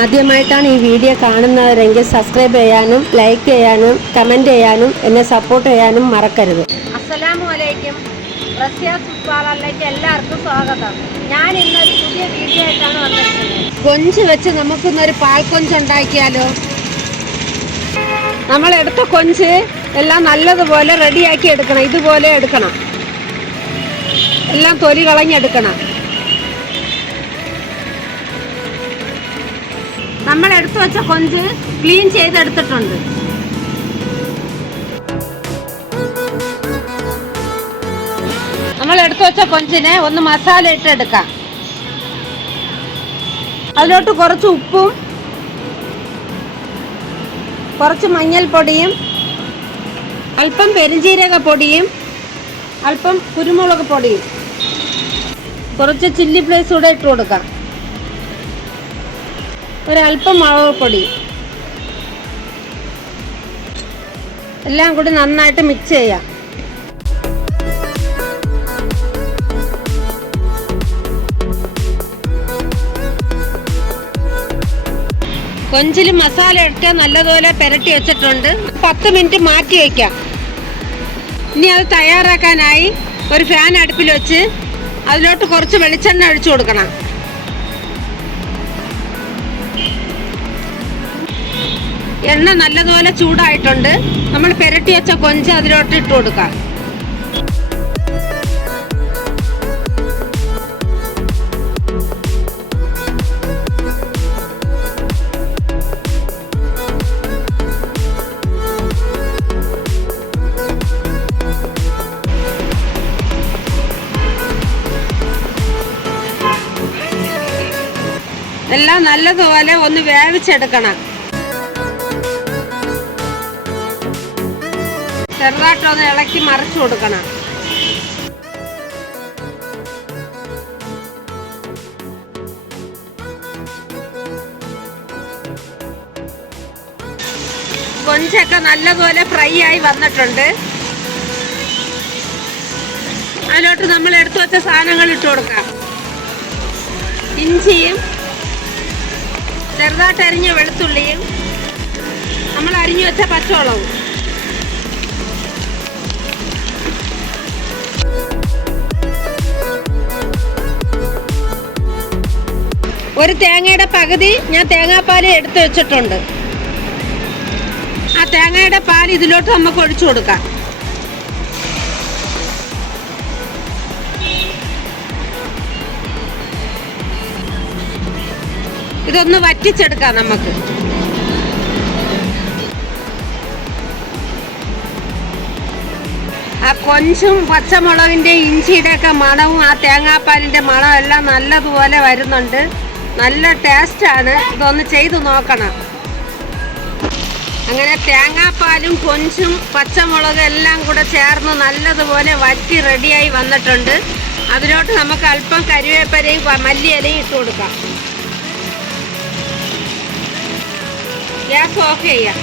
ആദ്യമായിട്ടാണ് ഈ വീഡിയോ കാണുന്നവരെങ്കിൽ സബ്സ്ക്രൈബ് ചെയ്യാനും ലൈക്ക് ചെയ്യാനും കമന്റ് ചെയ്യാനും എന്നെ സപ്പോർട്ട് ചെയ്യാനും മറക്കരുത്. അസ്സലാമു അലൈക്കും. റസ്യാസ് പാർലറിലേക്ക് എല്ലാവർക്കും സ്വാഗതം. ഞാൻ ഇന്നൊരു പുതിയ വീഡിയോ ആയിട്ടാണ് വന്നിരിക്കുന്നത്. കൊഞ്ച് വെച്ച് നമുക്കിന്നൊരു പാൽ കൊഞ്ച് ഉണ്ടാക്കിയാലോ? നമ്മൾ എടുത്ത കൊഞ്ച് എല്ലാം നല്ലതുപോലെ റെഡിയാക്കി എടുക്കണം. ഇതുപോലെ എടുക്കണം. എല്ലാം തൊലി കളഞ്ഞെടുക്കണം. നമ്മൾ എടുത്തു വെച്ച കൊഞ്ച് ക്ലീൻ ചെയ്തെടുത്തിട്ടുണ്ട്. നമ്മൾ എടുത്തു വെച്ച കൊഞ്ചിനെ ഒന്ന് മസാല ഇട്ട് എടുക്കാം. അതിലോട്ട് കുറച്ച് ഉപ്പും കുറച്ച് മഞ്ഞൾപ്പൊടിയും അല്പം പെരുംജീരക പൊടിയും അല്പം കുരുമുളക് പൊടിയും. കുറച്ച് ചില്ലി ഫ്ലേസ് കൂടെ ഇട്ട് കൊടുക്കാം. ഒരല്പം മുളക് പൊടി എല്ലാം കൂടി നന്നായിട്ട് മിക്സ് ചെയ്യാം. കൊഞ്ചിൽ മസാല നല്ലതുപോലെ പെരട്ടി വെച്ചിട്ടുണ്ട്. പത്ത് മിനിറ്റ് മാറ്റി വയ്ക്കാം ഇനി അത് തയ്യാറാക്കാനായി ഒരു ഫാൻ അടുപ്പിൽ വെച്ച് അതിലോട്ട് കുറച്ച് വെളിച്ചെണ്ണ ഒഴിച്ചു കൊടുക്കണം. എണ്ണ നല്ലതുപോലെ ചൂടായിട്ടുണ്ട്. നമ്മൾ പെരട്ടി വെച്ച കൊഞ്ച് അതിലോട്ട് ഇട്ട് കൊടുക്കാം. എല്ലാം നല്ലതുപോലെ ഒന്ന് വേവിച്ചെടുക്കണം. ചെറുതായിട്ടൊന്ന് ഇളക്കി മറിച്ചു കൊടുക്കണം. കൊഞ്ചൊക്കെ നല്ലതുപോലെ ഫ്രൈ ആയി വന്നിട്ടുണ്ട്. അതിലോട്ട് നമ്മൾ എടുത്തു വെച്ച സാധനങ്ങൾ ഇട്ട് കൊടുക്കാം. ഇഞ്ചിയും ചെറുതായിട്ട് അരിഞ്ഞ വെളുത്തുള്ളിയും നമ്മൾ അരിഞ്ഞു വെച്ച പച്ചവളവും ഒരു തേങ്ങയുടെ പകുതി ഞാൻ തേങ്ങാപ്പാൽ എടുത്തു വെച്ചിട്ടുണ്ട്. ആ തേങ്ങയുടെ പാൽ ഇതിലോട്ട് നമുക്ക് ഒഴിച്ചു കൊടുക്കാം. ഇതൊന്ന് വറ്റിച്ചെടുക്കാം നമുക്ക്. ആ കൊഞ്ചും പച്ചമുളകിന്റെ ഇഞ്ചിയുടെ ഒക്കെ മണവും ആ തേങ്ങാപ്പാലിന്റെ മണവും എല്ലാം നല്ലതുപോലെ വരുന്നുണ്ട്. നല്ല ആണ്. ഇതൊന്ന് ചെയ്തു നോക്കണം. അങ്ങനെ തേങ്ങാപ്പാലും കൊഞ്ചും പച്ചമുളകും എല്ലാം കൂടെ ചേർന്ന് നല്ലതുപോലെ വറ്റി റെഡിയായി വന്നിട്ടുണ്ട്. അതിലോട്ട് നമുക്ക് അല്പം കരുവേപ്പരയും മല്ലിയലയും ഇട്ട് കൊടുക്കാം. ഗ്യാസ് ഓഫ് ചെയ്യാം.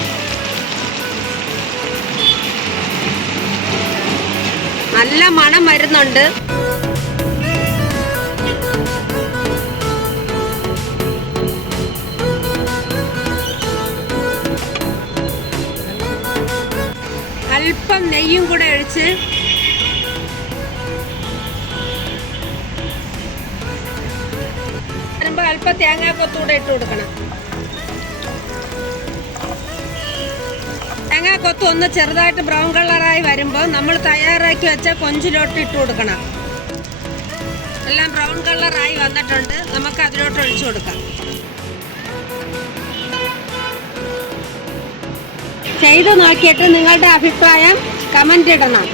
നല്ല മണം വരുന്നുണ്ട്. അല്പം നെയ്യും കൂടെ ഒഴിച്ച് വരുമ്പോൾ അല്പം തേങ്ങാക്കൊത്തൂടെ ഇട്ട് കൊടുക്കണം. തേങ്ങാക്കൊത്ത് ഒന്ന് ചെറുതായിട്ട് ബ്രൗൺ കളറായി വരുമ്പോൾ നമ്മൾ തയ്യാറാക്കി വെച്ച കൊഞ്ചിലോട്ട് ഇട്ട് കൊടുക്കണം. എല്ലാം ബ്രൗൺ കളറായി വന്നിട്ടുണ്ട്. നമുക്ക് അതിലോട്ട് ഒഴിച്ചു കൊടുക്കാം. ചെയ്തു നോക്കിയിട്ട് നിങ്ങളുടെ അഭിപ്രായം കമന്റ് ഇടണം.